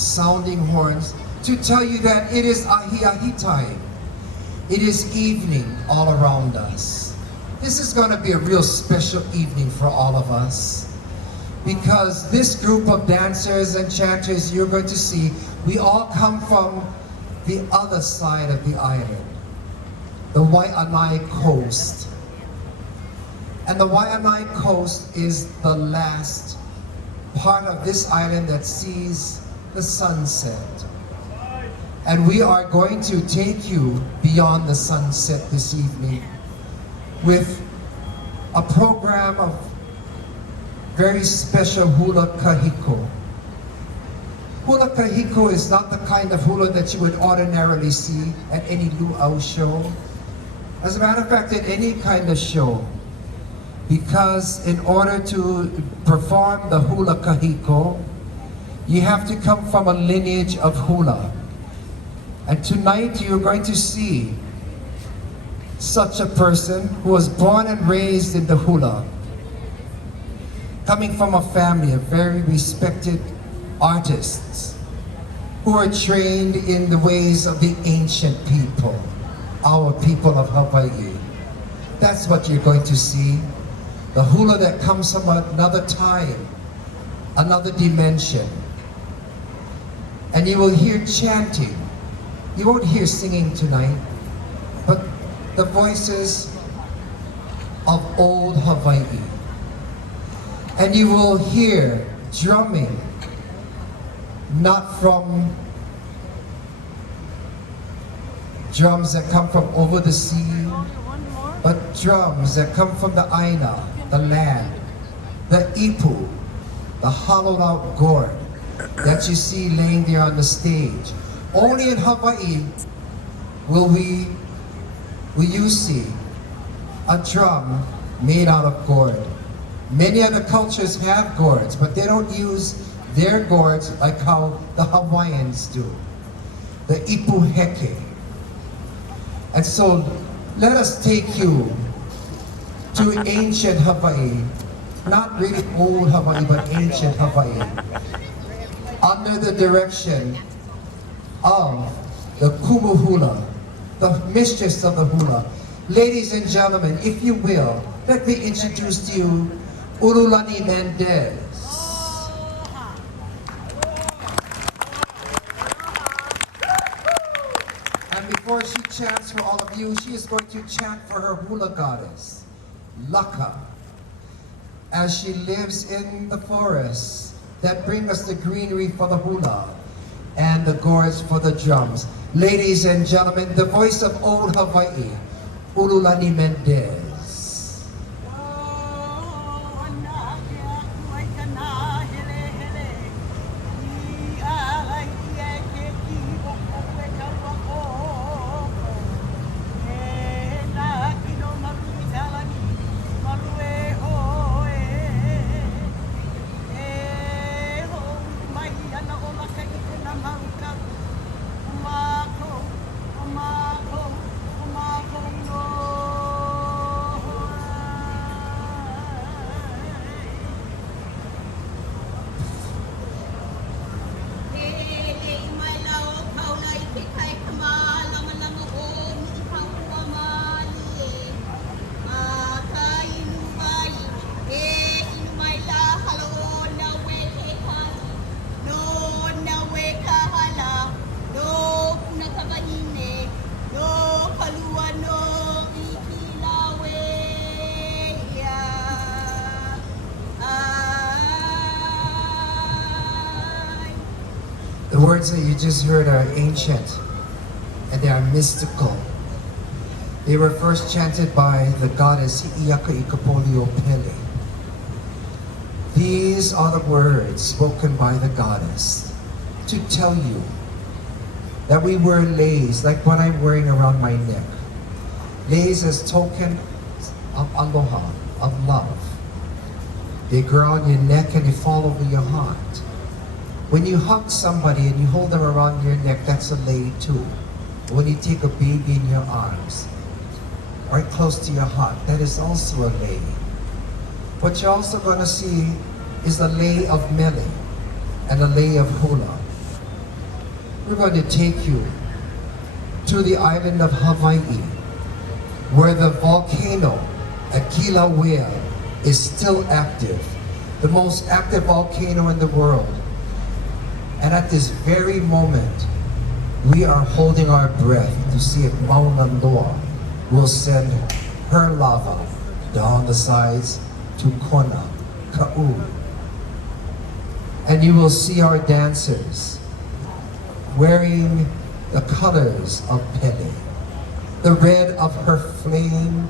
sounding horns to tell you that it is ahi time. It is evening all around us. This is going to be a real special evening for all of us, because this group of dancers and chanters you're going to see, we all come from the other side of the island, the Wahine coast. And the Wahine coast is the last part of this island that sees the sunset. And we are going to take you beyond the sunset this evening with a program of very special Hula Kahiko. Hula Kahiko is not the kind of hula that you would ordinarily see at any luau show. As a matter of fact, at any kind of show. Because in order to perform the Hula Kahiko, you have to come from a lineage of hula. And tonight you're going to see such a person who was born and raised in the hula, coming from a family of very respected artists who are trained in the ways of the ancient people, our people of Hawaii. That's what you're going to see. The hula that comes from another time, another dimension. And you will hear chanting. You won't hear singing tonight, but the voices of old Hawaii. And you will hear drumming, not from drums that come from over the sea, but drums that come from the Aina, the land, the ipu, the hollowed out gourd that you see laying there on the stage. Only in Hawaii will you see a drum made out of gourd. Many other cultures have gourds, but they don't use their gourds like how the Hawaiians do, the ipu heke. And so let us take you to ancient Hawaii, not really old Hawaii, but ancient Hawaii, under the direction of the kumu hula, the mistress of the hula. Ladies and gentlemen, if you will, let me introduce to you Ululani Mendez. And before she chants for all of you, she is going to chant for her hula goddess, Laka, as she lives in the forests that bring us the greenery for the hula and the gourds for the drums. Ladies and gentlemen, the voice of old Hawaii, Ululani Mendez. The words that you just heard are ancient and they are mystical. They were first chanted by the goddess Hi'iaka Ikapolio Pele. These are the words spoken by the goddess to tell you that we wear leis, like what I'm wearing around my neck. Leis as token of aloha, of love. They grow on your neck and they fall over your heart. When you hug somebody and you hold them around your neck, that's a lei too. When you take a baby in your arms, right close to your heart, that is also a lei. What you're also going to see is a lei of mele and a lei of hula. we're going to take you to the island of Hawaii, where the volcano at Kilauea is still active, the most active volcano in the world. And at this very moment, we are holding our breath to see if Mauna Loa will send her lava down the sides to Kona, Ka'u. And you will see our dancers wearing the colors of Pele, the red of her flame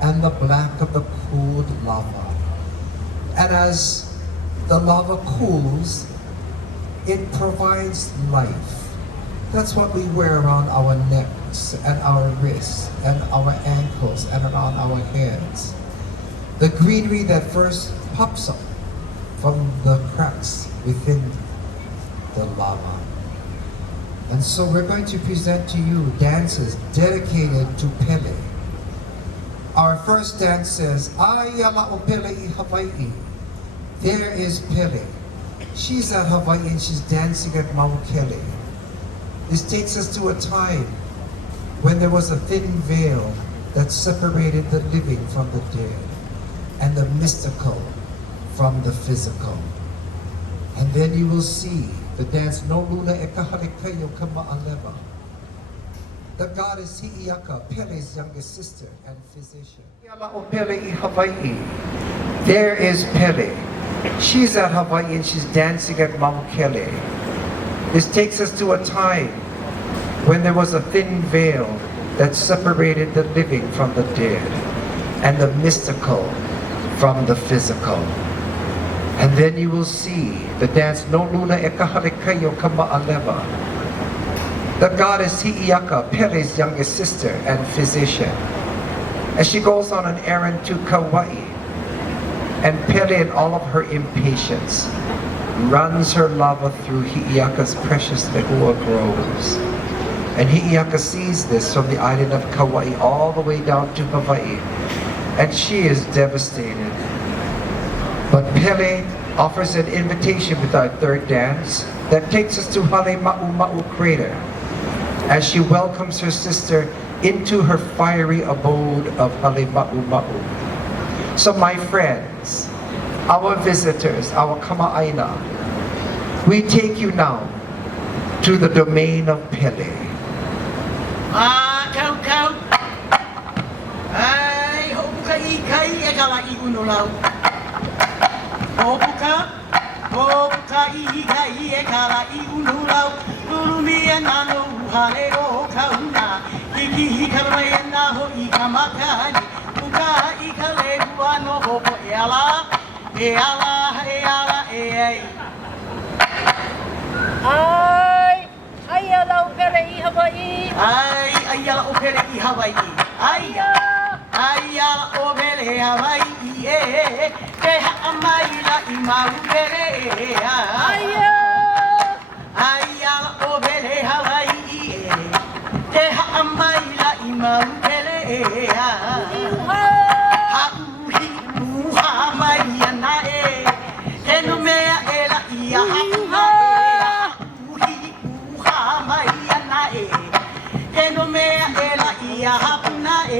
and the black of the cooled lava. And as the lava cools, it provides life. That's what we wear around our necks and our wrists and our ankles and around our heads. The greenery that first pops up from the cracks within the lava. And so we're going to present to you dances dedicated to Pele. Our first dance says, Ayala o Pele I Hawaii. There is Pele. She's at Hawaii and she's dancing at Mauna Kele. This takes us to a time when there was a thin veil that separated the living from the dead and the mystical from the physical. And then you will see the dance No Luna e Kahalekayo Kama'aleva. The goddess Hi'iaka, Pele's youngest sister and physician. Yala o Pele I Hawaii. There is Pele. She's at Hawaii and she's dancing at Mauna Kele. This takes us to a time when there was a thin veil that separated the living from the dead and the mystical from the physical. And then you will see the dance No Luna e Kahalekayo Kama'aleva. The goddess Hi'iaka, Pele's youngest sister and physician. As she goes on an errand to Kauai, and Pele, in all of her impatience, runs her lava through Hi'iaka's precious lehua groves. And Hi'iaka sees this from the island of Kauai all the way down to Hawaii, and she is devastated. But Pele offers an invitation with our third dance that takes us to Hale Ma'u crater, as she welcomes her sister into her fiery abode of Hale Ma'u. So my friends, our visitors, our kama'aina, we take you now to the domain of Pele. Kau. Ai, hopuka I kai e kala I uno lau. Hopuka I kai e kala I uno lau. Lulumi e nano uhale o kauna. Hiki hikara e naho I kamakani. Uka I kale huano hopo e ala. E ala, e ala, e ai. Ayala o Pele I Hawaii. Ayala o Pele I Hawaii. Ayala o Pele Hawaii. Te ha'amaila I mau Pele. Ayala o Pele Hawaii. Te ha'amaila I mau Pele. Ha'uhi uha mai ana e. Te no mea e la ia ha'uha e. No mea e la ia hapuna e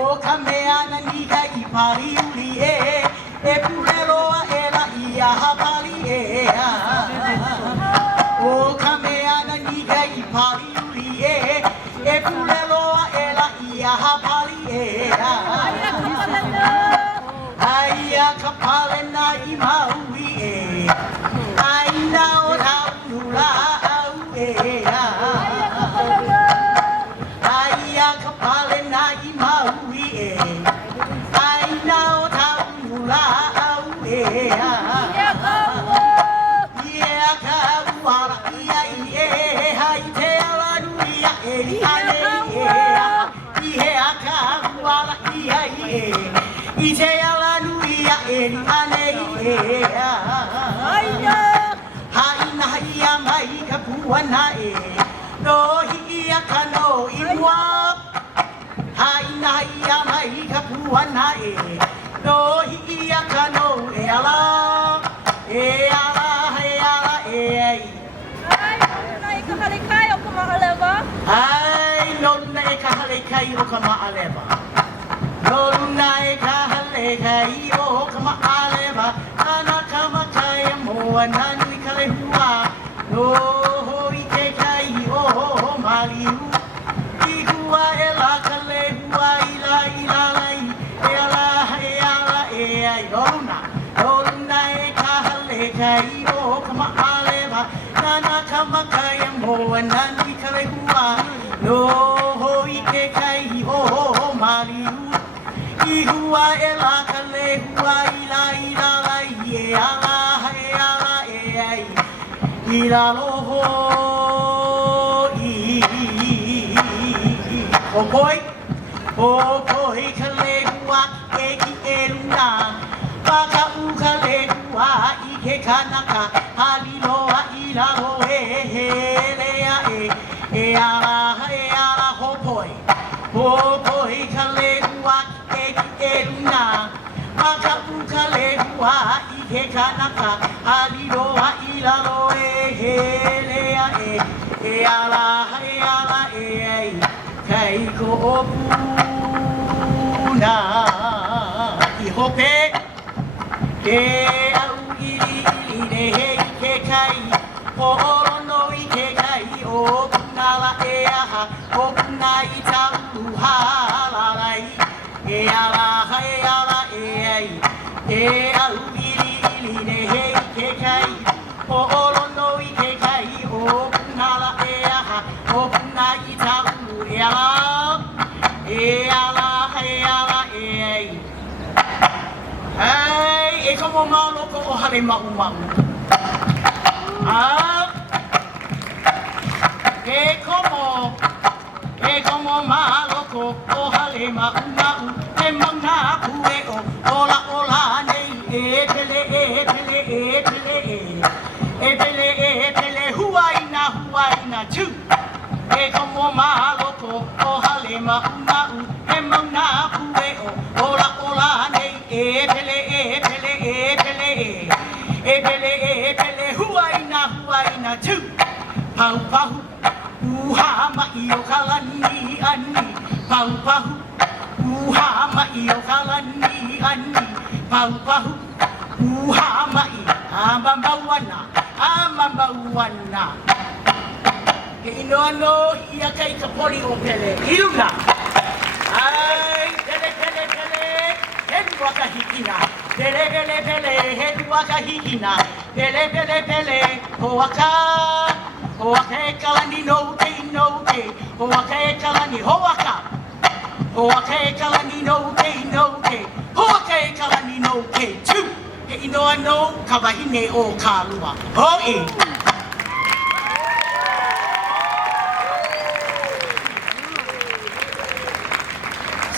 o ka mea na nika I pari uli e pureroa e la ia hapari e o ka mea na nika I pari uli e pureroa e la ia hapari e aia ka pale na I maui e aina o na ula au e no hiya kano iwa haina hiya mai kapuana no hiya kano e ala kai o ka ma'aleva. Loruna e ka hale kai o ka ma'aleva. Ana ka makai moa nani ka le hua. No hoi ke kai o maliu. I hua e la ka le hua i la lai. E ala e ai loruna. Loruna e ka hale kai o ka ma'aleva. Ana ka makai moa nani ka le hua. No hoi ke kai o maliu. I hua e la ka le hua i la lai. E ala e ai. I la loho i o koi ka le hua e ki e luna. Paka u ka le hua i ke kanaka. Hali loa i la ho e he lea e ala ho koi ka le hua e ki e luna. Paka u ka le hua i ke kanaka. Hali loa i la ho e he lea e ala e kai ko o puna i hope ke au iri ne hei ke kai o orono i ke kai o puna la e aha o puna i tau halalai e ala e au iri ne hei ke kai o orono i ke kai o puna la e aha o puna i tau e ala ai e komo malo ko o hale mau e komo malo ko o hale mau e manga pue o ola nei e pele huaina tu e komo malo ko o hale mau e manga pue o ola nei e pele huaina tu pau uha mai o kalani ani pau uha mai o kalani ani pau uha mai amambawana ke inoano ia kai ka poli o pele iluna ai pele hedu wakahikina pele hedu wakahikina pele hoaka e kalani no ke hoaka e kalani hoaka e kalani no ke hoaka e kalani no ke tu ke inoano ka wahine o kalua hoi.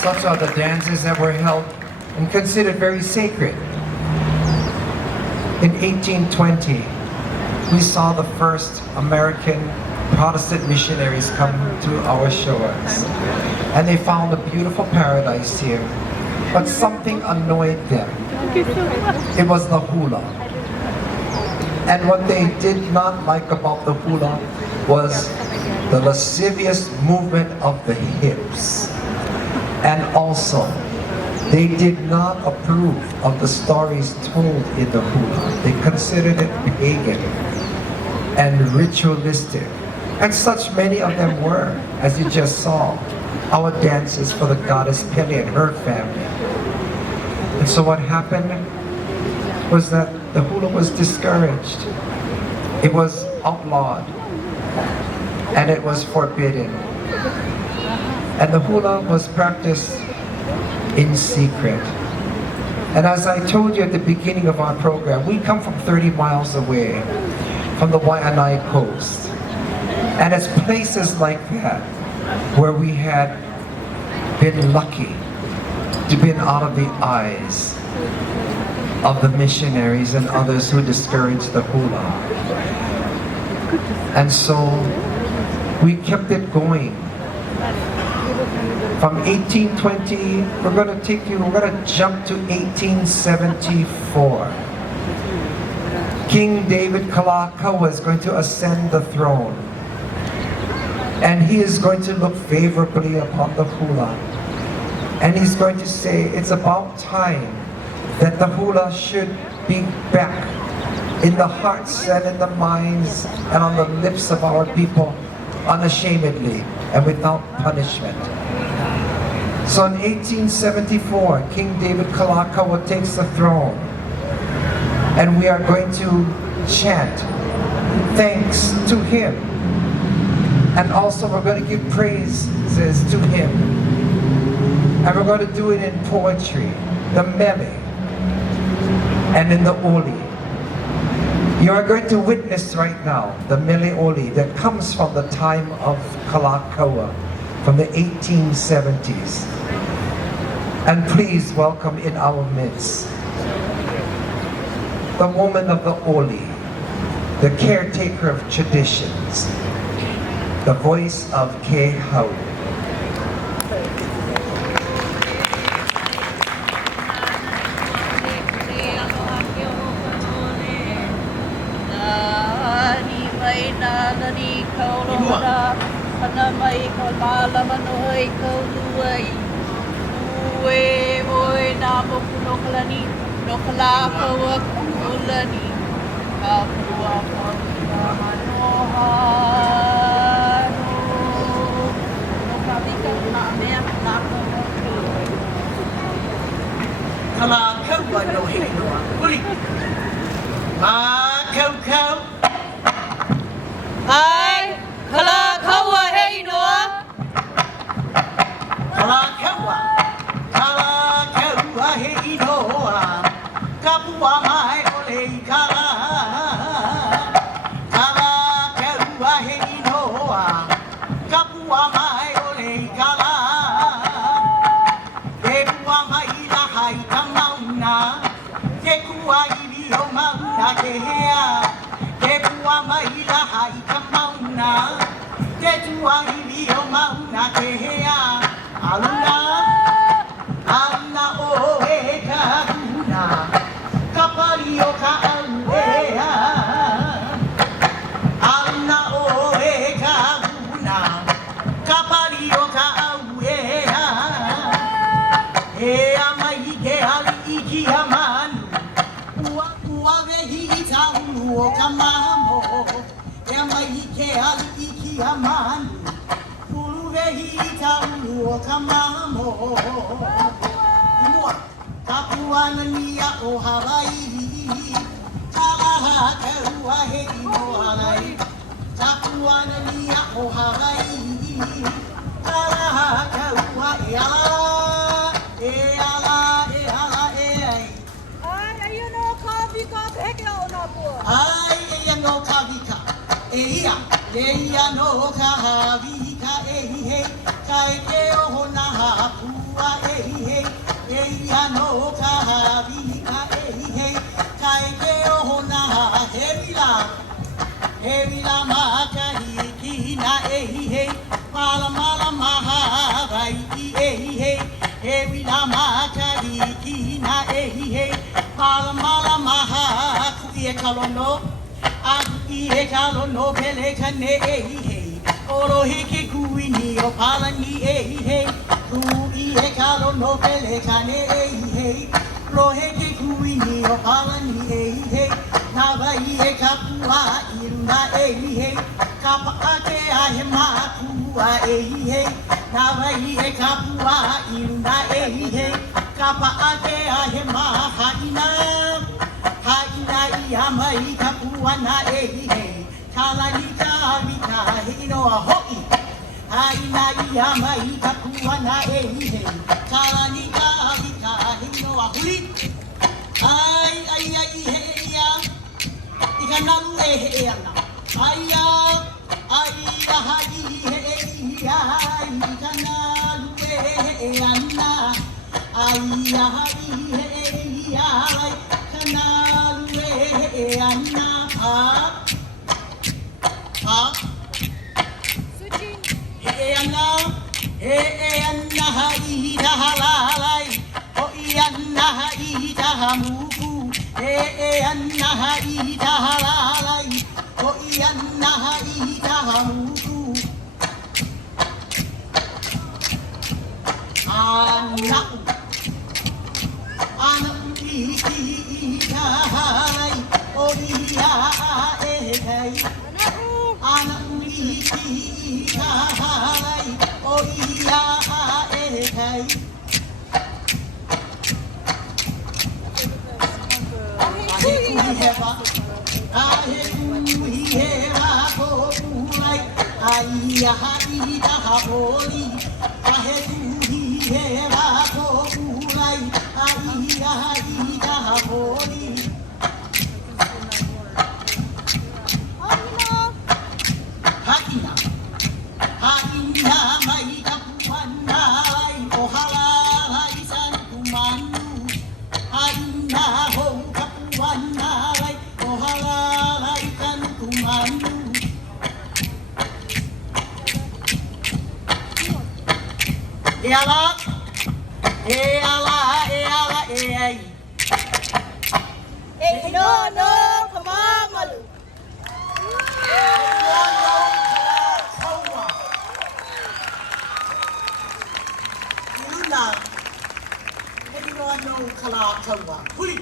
Such are the dances that were held and considered very sacred. In 1820, we saw the first American Protestant missionaries come to our shores. And they found a beautiful paradise here. But something annoyed them. It was the hula. And what they did not like about the hula was the lascivious movement of the hips. And also, they did not approve of the stories told in the hula. They considered it pagan and ritualistic. And such many of them were, as you just saw, our dances for the goddess Pele and her family. And so what happened was that the hula was discouraged. It was outlawed. And it was forbidden. And the hula was practiced in secret. And as I told you at the beginning of our program, we come from 30 miles away from the Wahine coast. And it's places like that where we had been lucky to be out of the eyes of the missionaries and others who discouraged the hula. And so we kept it going. From 1820, we're going to jump to 1874. King David Kalaka was going to ascend the throne. And he is going to look favorably upon the hula. And he's going to say, it's about time that the hula should be back in the hearts and in the minds and on the lips of our people unashamedly and without punishment. So in 1874, King David Kalakaua takes the throne, and we are going to chant thanks to him. And also we're going to give praises to him. And we're going to do it in poetry, the mele, and in the oli. You are going to witness right now the mele oli that comes from the time of Kalakaua, from the 1870s. And please welcome in our midst the woman of the oli, the caretaker of traditions, the voice of Ke Hau. Kalakaua no he noa. Uri. Kau. Ai, Kalakaua hei noa. Kalakaua hei noa. Kapua mai ole I kala. Kalakaua hei noa. Kapua mai ole I kala. Te pua mai la hai ka mauna. Te kua I rio mauna ke hea. Te pua mai la hai ka mauna. Te tua I rio mauna ke hea. Aluna o e ka huna. Kapari o ka auea. Aluna o e ka huna. Kapari o ka auea. E amai ke ali I ki a manu. Ua vehi I ta ulu o ka mamo. E amai ke ali I ki a manu. Ulu vehi I ta ulu o ka mamo. Mua, kapua na nia o Hawaii. Kalaha kaua hei no halai. Kapua na nia o Hawaii. Kalaha kaua e ala. Ai, ayun o, kawika, heke o na pua. Ai e no kawika. E ia no kawika e he. Kai ke o na hapua e he. E ia no kawika e he. Kai ke o na hevila. Hevila makahi kina e he. Mala maha vai e he. Hevila makahi kina e he. Mala maha ku e kalono. I e kalono pele kane e he. Oro hiki kui ni o pala ni e he. Ku I e kalono pele kane e he. Ro hiki kui ni o pala ni e he. Nava I e kapua iruna e he. Kapa ake ahe makua e he. Nava I e kapua iruna e he. Kapa ake ahe mahaina. Haina I amai kapua na e he. Kalani kawika he no a ho'i. Haina I amai kapua na e he. Kalani kawika he no a huli. Ai he ia. Ika nalu e he ana. Ai hai he ia. Ika nalu e he ana. Ai hai he ia. Ika nalu e ana. E ana hai da halalai. O I ana hai da hamuku. E ana hai da halalai. O I ana hai da hamuku. kai ana ui ki ka halai o ia e kai ahe kui hewa ahe kui hewa ko pulai ai aha i ta hapoli ahe kui hewa ko pulai ai aha i ta hapoli Hakina, hakina mai kapuana lai o halai san kumanu. Hakina ho kapuana lai o halai san kumanu. E ala, e ala, e ala, e ai. E no no kamamalu. Everyone know Kala Kawa. Huli.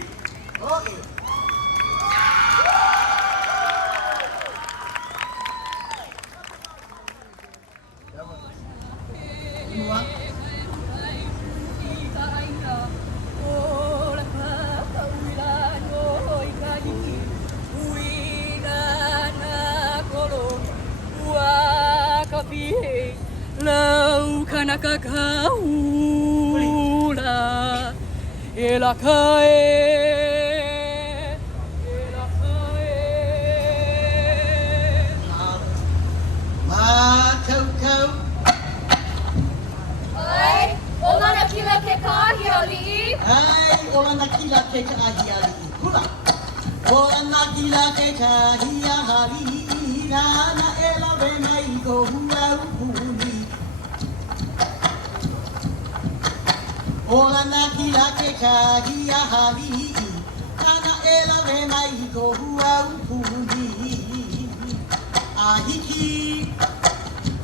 Okay. Lau kanaka kaula e la kae Ma kau. Ai, o mana kila ke kahi ali. Ai, ola na kila ke kahi ali. Hula. Ola na kila ke kahi ali. Na ela ve mai ko hula upuni. Ola na kila ke kahi ali. Na ela ve mai ko hula upuni. Ahiki.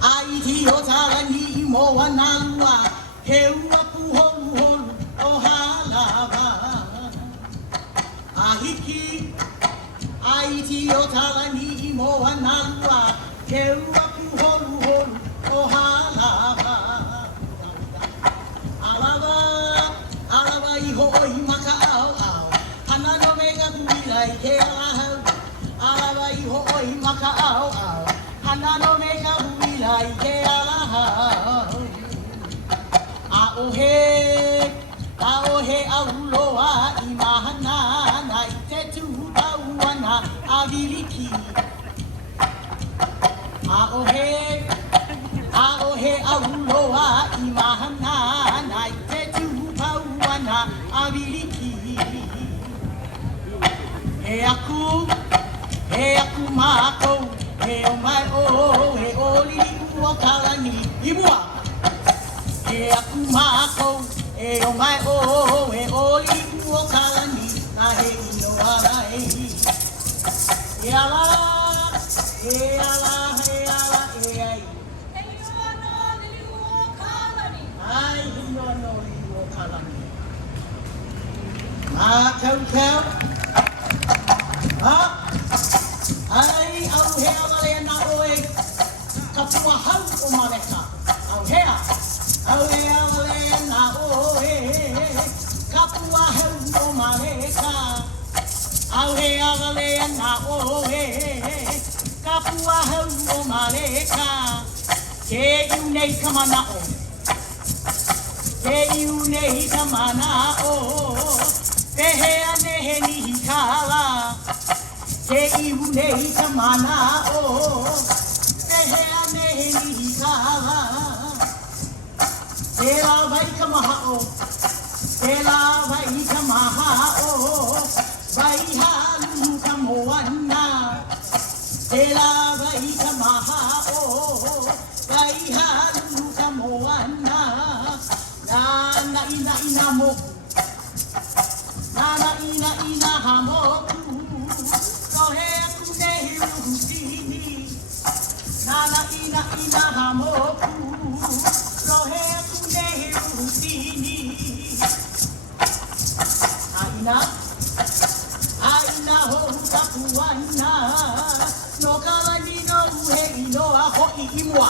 Aiti o tarani mo wanalua. Heua puholu holu o halava. Ahiki. Aiti o tarani mo wanalua. Heua puholu holu o halava. Alava, alava iho o himaka au au. Hana no mega kuilai ke ahau. Alava iho o himaka au au. Hana no mega kuilai ke ahau. Aohe auloa I mahana na I te tūtauana a viriki. Aohe auloa I mahana na I te tūtauana a viriki. He aku mātou, he o mai o, he o liri ua kalani I mua. E aku mākou, e o mai o, e oli o kalani, na he ino ala e. E ala, e ala, e ala, e ai. E ino no lili o kalani. Ai, ino no lili o kalani. Mākou. Ha? Ai, au hea wale na oe, ka pua hau o mareka. Au hea. Aue aule na oe, kapua hau o mareka. Aue aule na oe, kapua hau o mareka. Ke iu nei kamanao, ke iu nei kamanao. Te hea nehe nihi kala, ke iu nei kamanao. Te hea nehe nihi kala. Te la vai ka mahao, te la vai ka mahao, vai halu ka moana. Te la vai ka mahao, vai halu ka moana. Na ina moku, na ina hamoku. No he aku nehi uhutini, na ina hamoku. No he aku nehi uhutini. Aina ho tapuana. no kalani no he no a ho I imwa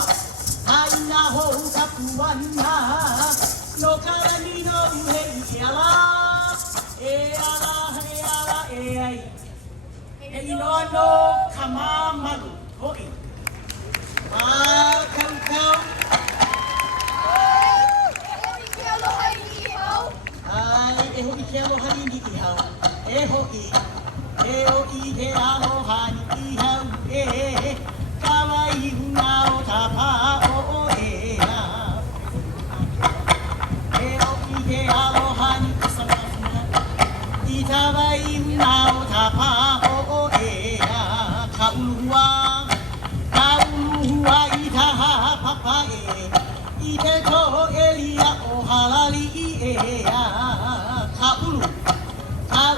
aina ho kapuana no kalani no he ala e ai e no no kamamalu hoi kau kau ai e hoi ke aloha ni I hau e hoi e o I he aloha ni I hau e kawai huna o ta pa o e a e o I he aloha ni samafuna I kawai huna o ta pa o e a ka uluhua I taha papa e I te toho elia o halali I e a ka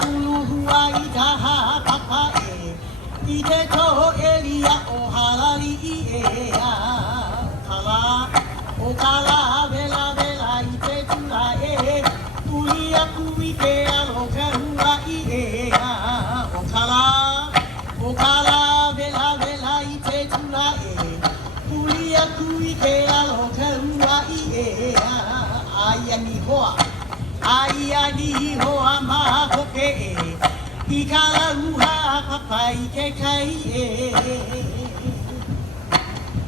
ulu hua I taha papa e I te toho elia o halali I e a kala vela vela I te tula e uli aku I ke alo ka hua I e a o kala vela vela I te tula e uli aku I ke alo ka hua I e a Aia ni hoa maha hoke e I ka lauha papa I ke kai e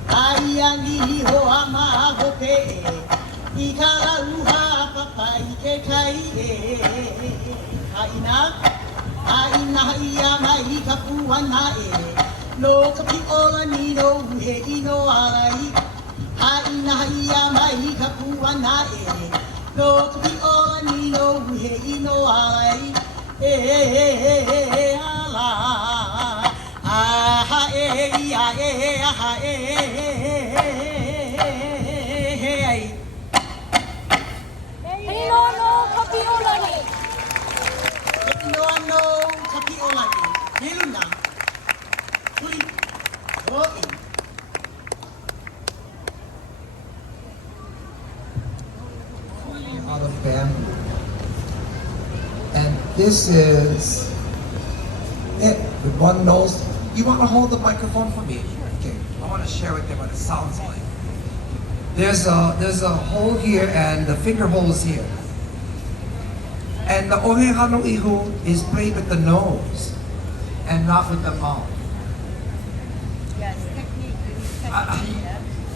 Aia ni hoa maha hoke e I ka lauha papa I ke kai e Aina ia mai ka puana e No ka pi ola ni no he I no alai Aina ia mai ka puana e No ka pi ola ni no he I no alai ala aha ia aha ai Hinono kapiolani. no kapi olani Heluna Hui Hoi Out of family. And this is it. The one knows. You want to hold the microphone for me? Okay. I want to share with them what it sounds like. There's a hole here and the finger holes here. And the ohe hano ihu is played with the nose and not with the mouth. Yes, technique.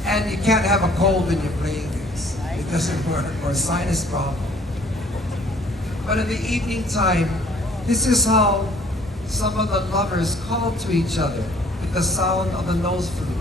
And you can't have a cold when you're playing this. It doesn't work, or a sinus problem. But in the evening time, this is how some of the lovers call to each other with the sound of the nose flute.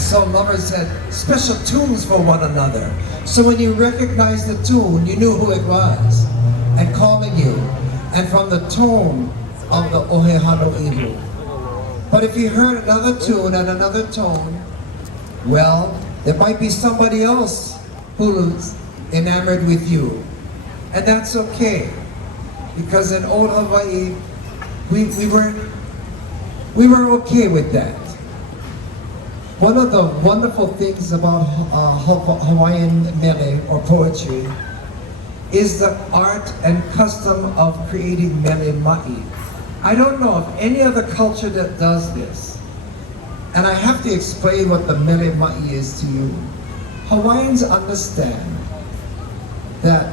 So lovers had special tunes for one another. So when you recognized the tune, you knew who it was, and calling you, and from the tone of the ohe hano ihu. But if you heard another tune and another tone, well, there might be somebody else who's enamored with you. And that's okay, because in old Hawaii, we were okay with that. One of the wonderful things about Hawaiian mele or poetry is the art and custom of creating mele ma'i. I don't know of any other culture that does this. And I have to explain what the mele ma'i is to you. Hawaiians understand that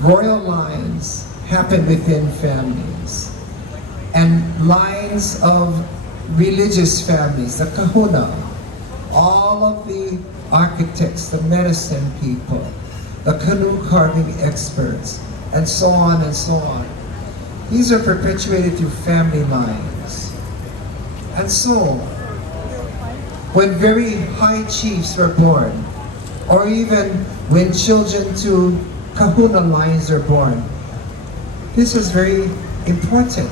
royal lines happen within families, and lines of religious families, the kahuna, all of the architects, the medicine people, the canoe carving experts, and so on and so on. These are perpetuated through family lines. And so, when very high chiefs were born, or even when children to kahuna lines are born. This is very important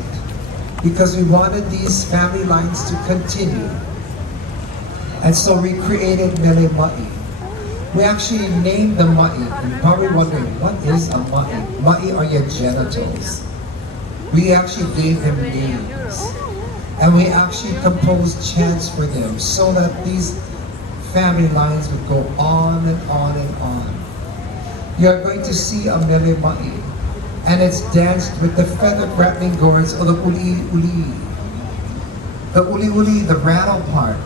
because we wanted these family lines to continue. And so we created Mele Ma'i. We actually named the ma'i. And you're probably wondering, what is a ma'i? Ma'i are your genitals. We actually gave them names. And we actually composed chants for them so that these family lines would go on and on and on. You're going to see a Mele Ma'i. And it's danced with the feathered rattling gourds or the uli uli. The uli uli, the rattle part,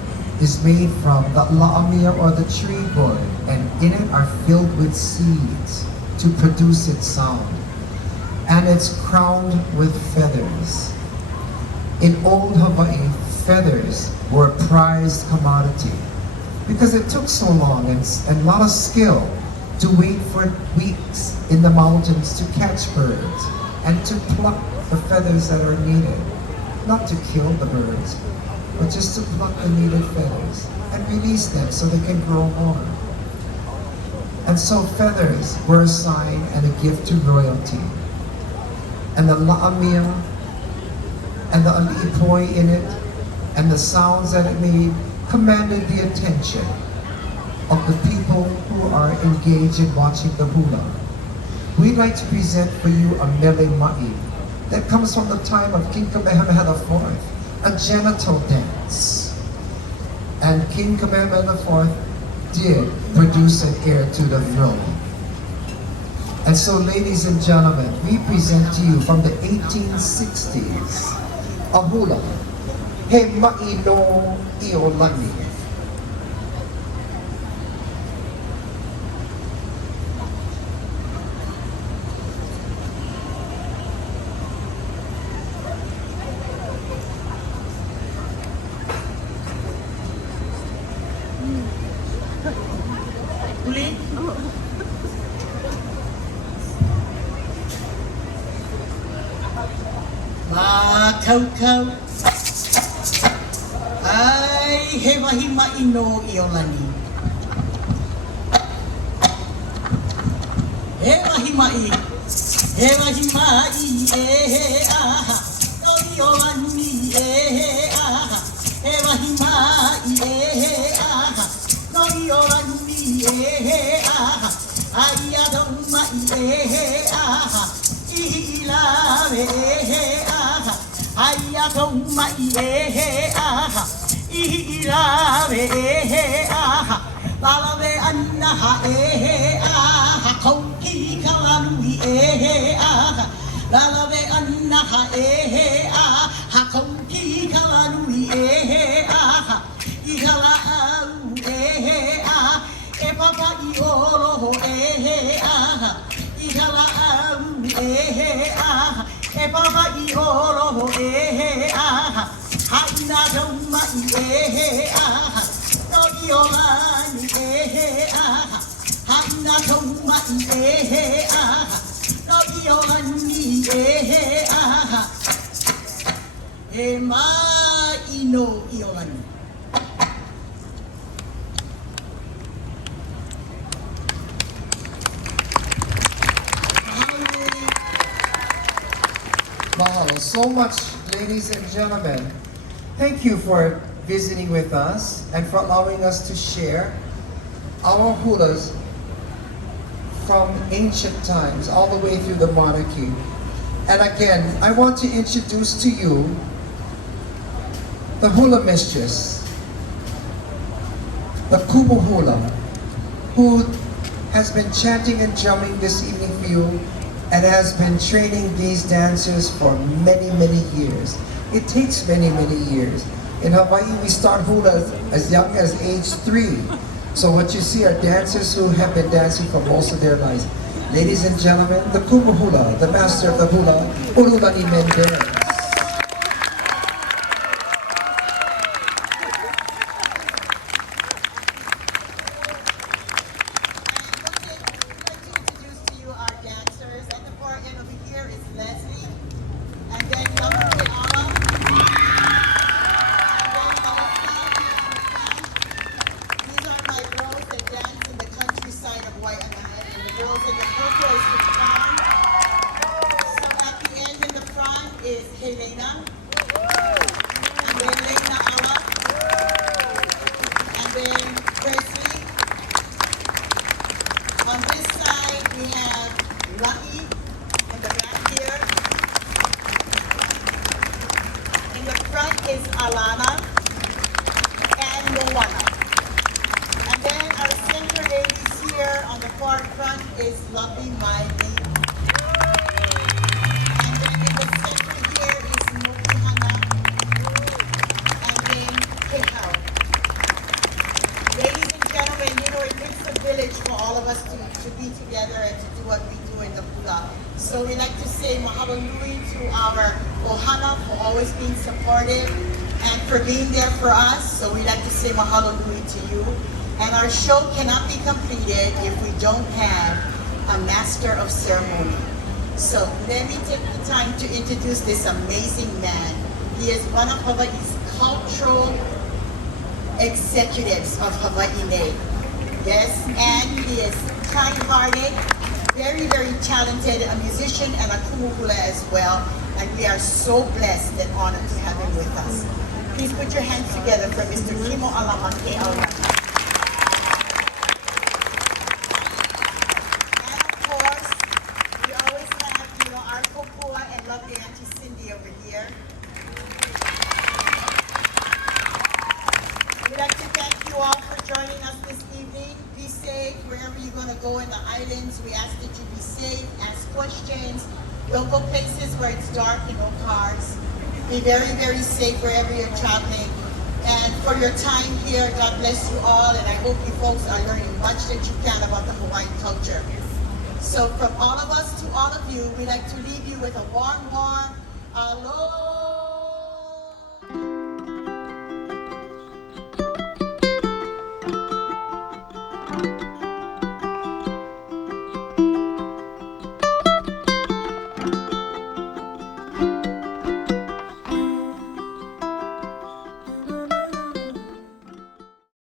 is made from the la'amia or the tree gourd, and in it are filled with seeds to produce its sound. And it's crowned with feathers. In old Hawaii, feathers were a prized commodity because it took so long and a lot of skill to wait for weeks in the mountains to catch birds and to pluck the feathers that are needed. Not to kill the birds, but just to pluck the needed feathers and release them so they can grow more. And so feathers were a sign and a gift to royalty. And the la'amia and the ali'ipoi in it and the sounds that it made commanded the attention of the people who are engaged in watching the hula. We'd like to present for you a Mele Ma'i that comes from the time of King Kamehameha IV, a genital dance. And King Kamehameha IV did produce an heir to the throne. And so, ladies and gentlemen, we present to you from the 1860s a hula, He Ma'i no Iolani. Uli. Ma kau. Ai he wahi ma'i no Iolani. He wahi ma'i e aha no Iolani e aha. He wahi ma'i e aha no Iolani e aha. Ai adau ma'i e aha. Ilawe e aha. Ai adau ma'i e aha. Ilawe e aha. Lalawe annaha e aha. Kauki kalanui e aha. Lalawe annaha e aha. Kauki kalanui e aha. Ikala au e aha. E papa I oroho e aha. Ikala au e aha. E papa I oroho e aha. Haina dauma I e aha. No Iolani e aha. Haina dauma I e aha. No Iolani e aha. E ma'i no Iolani. Mahalo so much, ladies and gentlemen. Thank you for visiting with us and for allowing us to share our hulas from ancient times all the way through the monarchy. And again, I want to introduce to you the hula mistress, the Kumu Hula, who has been chanting and drumming this evening for you and has been training these dancers for many, many years. It takes many, many years. In Hawaii, we start hula as young as age 3. So what you see are dancers who have been dancing for most of their lives. Ladies and gentlemen, the Kumu Hula, the master of the hula, Ululani Mendez. then Presley. On this side, we have Lucky in the back here. In the front is Alana and Moana. And then our center ladies here on the far front is lovely Miley. And then in the center here is Mokihana. And then Kekau. Ladies and gentlemen, you know it takes a village for all of us to be together and to do what we do in the hula. So we like to say mahalo nui to our ohana for always being supportive and for being there for us. So we like to say mahalo nui to you. And our show cannot be completed if we don't have a master of ceremony. So let me take the time to introduce this amazing man. He is one of Hawaii's cultural executives of Hawaii. Yes, and he is kind-hearted, very, very talented, a musician and a kumuhula as well. And we are so blessed and honored to have him with us. Please put your hands together for Mr. Kimo Alamake Aura. And of course, we always have, our kokua and lovely Auntie Cindy over here. We'd like to thank you all for joining us this evening. Be safe wherever you're going to go in the islands. We ask that you be safe, ask questions. Don't go places where it's dark and no cars. Be very, very safe wherever you're traveling. And for your time here, God bless you all. And I hope you folks are learning much that you can about the Hawaiian culture. So from all of us to all of you, we'd like to leave you with a warm, warm aloha.